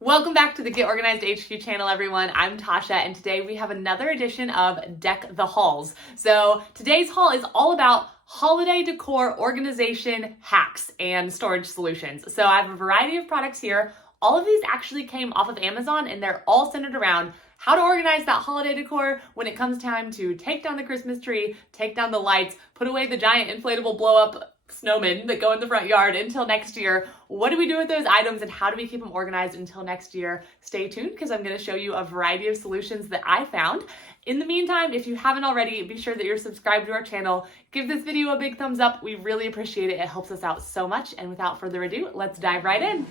Welcome back to the Get Organized HQ channel, everyone. I'm Tasha, and today we have another edition of Deck the Hauls. So today's haul is all about holiday decor organization hacks and storage solutions. So I have a variety of products here. All of these actually came off of Amazon, and they're all centered around how to organize that holiday decor when it comes time to take down the Christmas tree, take down the lights, put away the giant inflatable blow-up snowmen that go in the front yard until next year. What do we do with those items and how do we keep them organized until next year? Stay tuned because I'm going to show you a variety of solutions that I found. In the meantime, if you haven't already, be sure that you're subscribed to our channel. Give this video a big thumbs up. We really appreciate it. It helps us out so much. And without further ado, let's dive right in.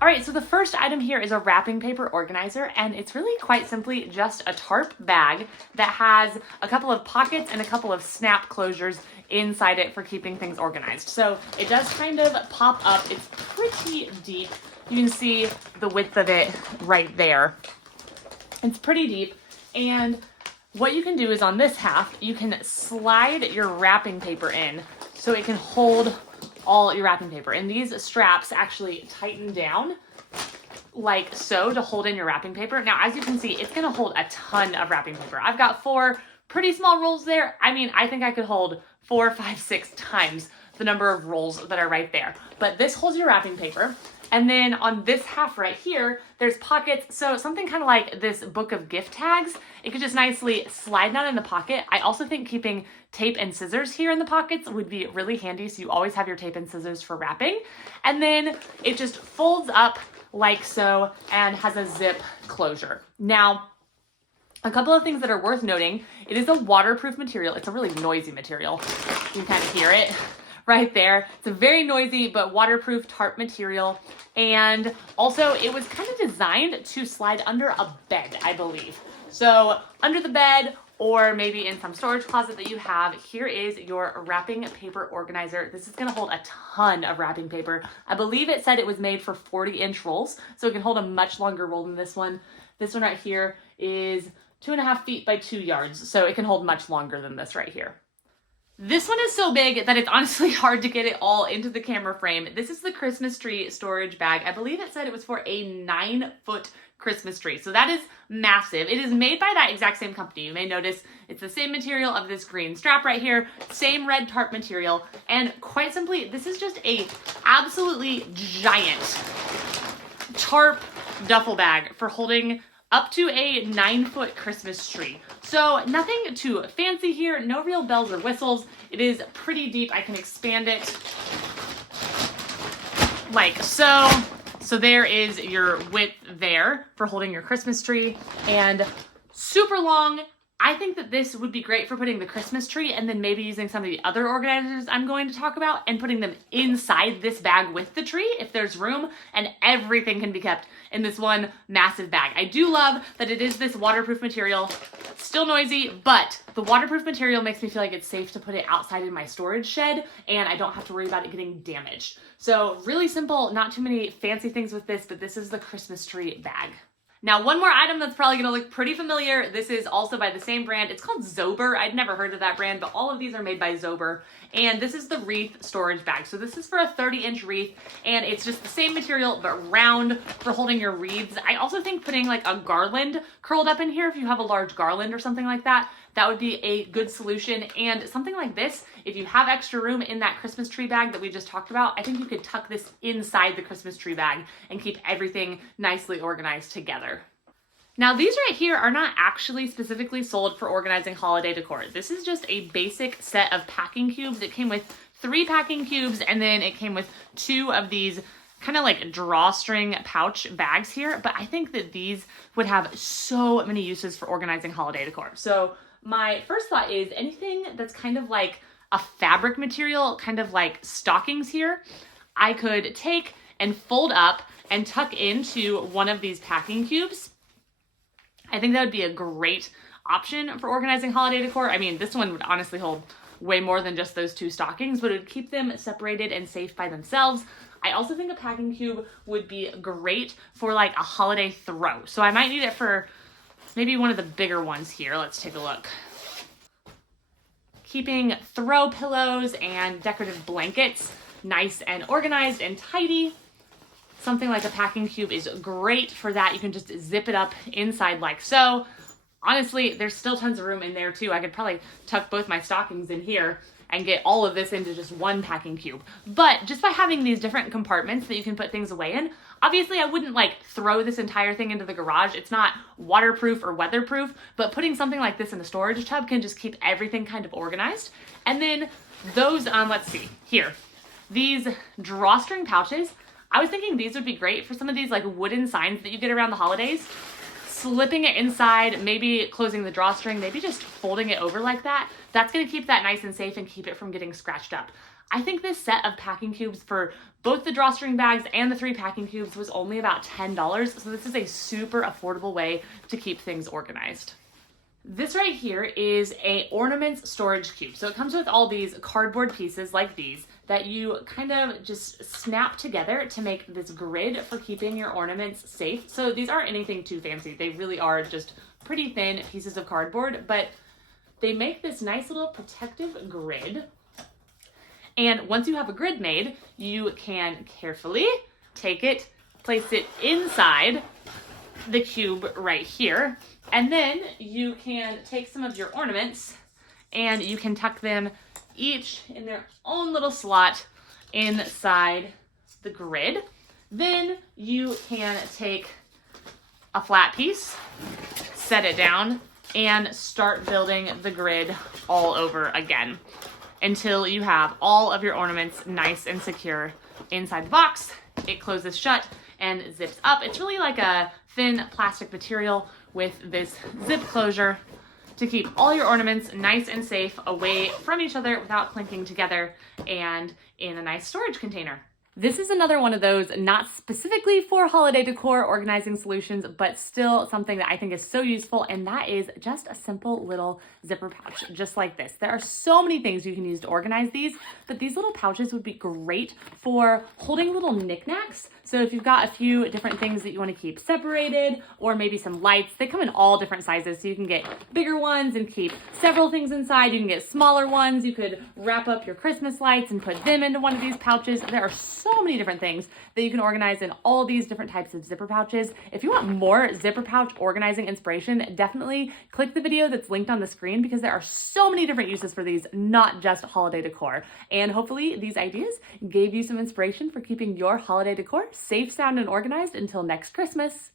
All right, so the first item here is a wrapping paper organizer, and it's really quite simply just a tarp bag that has a couple of pockets and a couple of snap closures inside it for keeping things organized. So it does kind of pop up. It's pretty deep. You can see the width of it right there. It's pretty deep, and what you can do is on this half, you can slide your wrapping paper in so it can hold all your wrapping paper. And these straps actually tighten down like so to hold in your wrapping paper. Now, as you can see, it's gonna hold a ton of wrapping paper. I've got 4 pretty small rolls there. I mean, I think I could hold 4, 5, 6 times the number of rolls that are right there. But this holds your wrapping paper. And then on this half right here, there's pockets. So something kind of like this book of gift tags, it could just nicely slide down in the pocket. I also think keeping tape and scissors here in the pockets would be really handy. So you always have your tape and scissors for wrapping. And then it just folds up like so and has a zip closure. Now, a couple of things that are worth noting. It is a waterproof material. It's a really noisy material. You can kind of hear it right there. It's a very noisy but waterproof tarp material. And also it was kind of designed to slide under a bed, I believe. So under the bed or maybe in some storage closet that you have, here is your wrapping paper organizer. This is gonna hold a ton of wrapping paper. I believe it said it was made for 40-inch rolls, so it can hold a much longer roll than this one. This one right here is 2.5 feet by 2 yards, so it can hold much longer than this right here. This one is so big that it's honestly hard to get it all into the camera frame. This is the Christmas tree storage bag. I believe it said it was for a 9-foot Christmas tree. So that is massive. It is made by that exact same company. You may notice it's the same material of this green strap right here, same red tarp material. And quite simply, this is just a absolutely giant tarp duffel bag for holding up to a 9-foot Christmas tree. So nothing too fancy here, no real bells or whistles. It is pretty deep. I can expand it like so. So there is your width there for holding your Christmas tree, and super long. I think that this would be great for putting the Christmas tree and then maybe using some of the other organizers I'm going to talk about and putting them inside this bag with the tree if there's room, and everything can be kept in this one massive bag. I do love that it is this waterproof material. It's still noisy, but the waterproof material makes me feel like it's safe to put it outside in my storage shed and I don't have to worry about it getting damaged. So really simple, not too many fancy things with this, but this is the Christmas tree bag. Now, one more item that's probably gonna look pretty familiar. This is also by the same brand. It's called Zober. I'd never heard of that brand, but all of these are made by Zober. And this is the Wreath Storage Bag. So this is for a 30-inch wreath, and it's just the same material, but round for holding your wreaths. I also think putting like a garland curled up in here, if you have a large garland or something like that, that would be a good solution. And something like this, if you have extra room in that Christmas tree bag that we just talked about, I think you could tuck this inside the Christmas tree bag and keep everything nicely organized together. Now, these right here are not actually specifically sold for organizing holiday decor. This is just a basic set of packing cubes. It came with 3 packing cubes, and then it came with 2 of these kind of like drawstring pouch bags here. But I think that these would have so many uses for organizing holiday decor. So my first thought is anything that's kind of like a fabric material, kind of like stockings here, I could take and fold up and tuck into one of these packing cubes. I think that would be a great option for organizing holiday decor. I mean, this one would honestly hold way more than just those 2 stockings, but it would keep them separated and safe by themselves. I also think a packing cube would be great for like a holiday throw. So I might need it for maybe one of the bigger ones here. Let's take a look. keeping throw pillows and decorative blankets nice and organized and tidy. Something like a packing cube is great for that. You can just zip it up inside like so. Honestly, there's still tons of room in there too. I could probably tuck both my stockings in here and get all of this into just one packing cube. But just by having these different compartments that you can put things away in, obviously I wouldn't like throw this entire thing into the garage. It's not waterproof or weatherproof, but putting something like this in a storage tub can just keep everything kind of organized. And then those, let's see, here, these drawstring pouches, I was thinking these would be great for some of these like wooden signs that you get around the holidays. Slipping it inside, maybe closing the drawstring, maybe just folding it over like that. That's gonna keep that nice and safe and keep it from getting scratched up. I think this set of packing cubes for both the drawstring bags and the 3 packing cubes was only about $10. So this is a super affordable way to keep things organized. This right here is a ornament storage cube. So it comes with all these cardboard pieces like these that you kind of just snap together to make this grid for keeping your ornaments safe. So these aren't anything too fancy. They really are just pretty thin pieces of cardboard, but they make this nice little protective grid. And once you have a grid made, you can carefully take it, place it inside the cube right here. And then you can take some of your ornaments and you can tuck them each in their own little slot inside the grid. Then you can take a flat piece, set it down, and start building the grid all over again until you have all of your ornaments nice and secure inside the box. It closes shut and zips up. It's really like a thin plastic material with this zip closure to keep all your ornaments nice and safe away from each other without clinking together and in a nice storage container. This is another one of those not specifically for holiday decor organizing solutions, but still something that I think is so useful, and that is just a simple little zipper pouch, just like this. There are so many things you can use to organize these, but these little pouches would be great for holding little knickknacks. So if you've got a few different things that you want to keep separated, or maybe some lights, they come in all different sizes. So you can get bigger ones and keep several things inside. You can get smaller ones. You could wrap up your Christmas lights and put them into one of these pouches. There are so many different things that you can organize in all these different types of zipper pouches. If you want more zipper pouch organizing inspiration, definitely click the video that's linked on the screen, because there are so many different uses for these, not just holiday decor. And hopefully these ideas gave you some inspiration for keeping your holiday decor safe, sound, and organized until next Christmas.